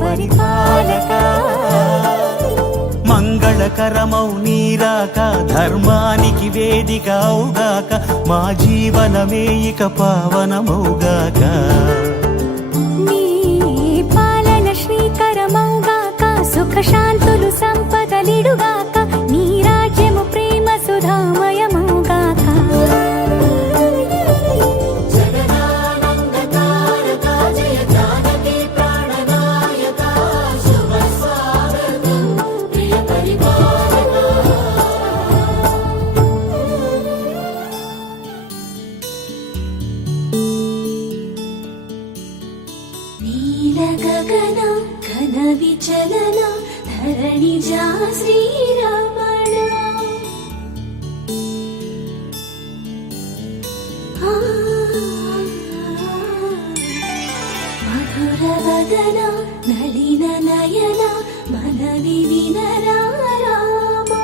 పరిపాలక మంగళకరమౌ నీరాక ధర్మానికి వేదిక అవుగాక మా జీవనమే ఇక పావనమౌగాక నీ పాలన శ్రీకరమౌగాక సుఖ శాంతులు సంపదలిడుగాక నీ రాజ్యము ప్రేమ సుధామయమౌగాక గగన ఘన విచలన ధరణిజా శ్రీరమణ మధుర వదన నళిన నయన మనవి వినరా రామా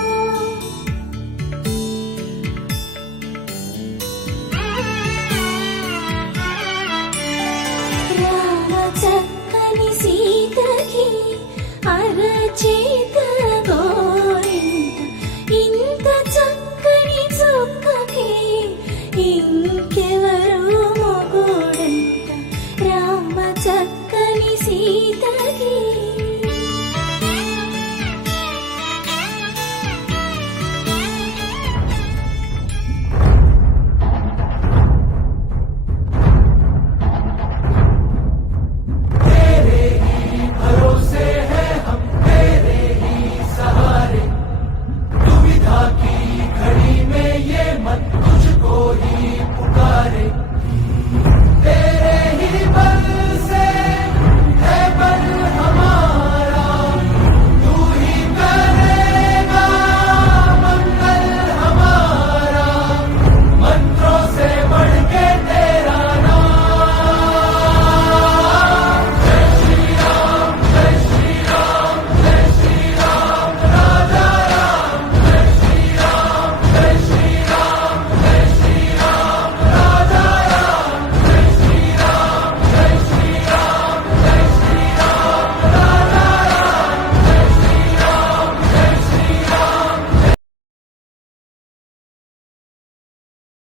చక్కని సీతకి అరచేత గోరింట ఇంత చక్కని చుక్కకి ఇంకెవరు మొగుడంట రామ చక్కని సీతకి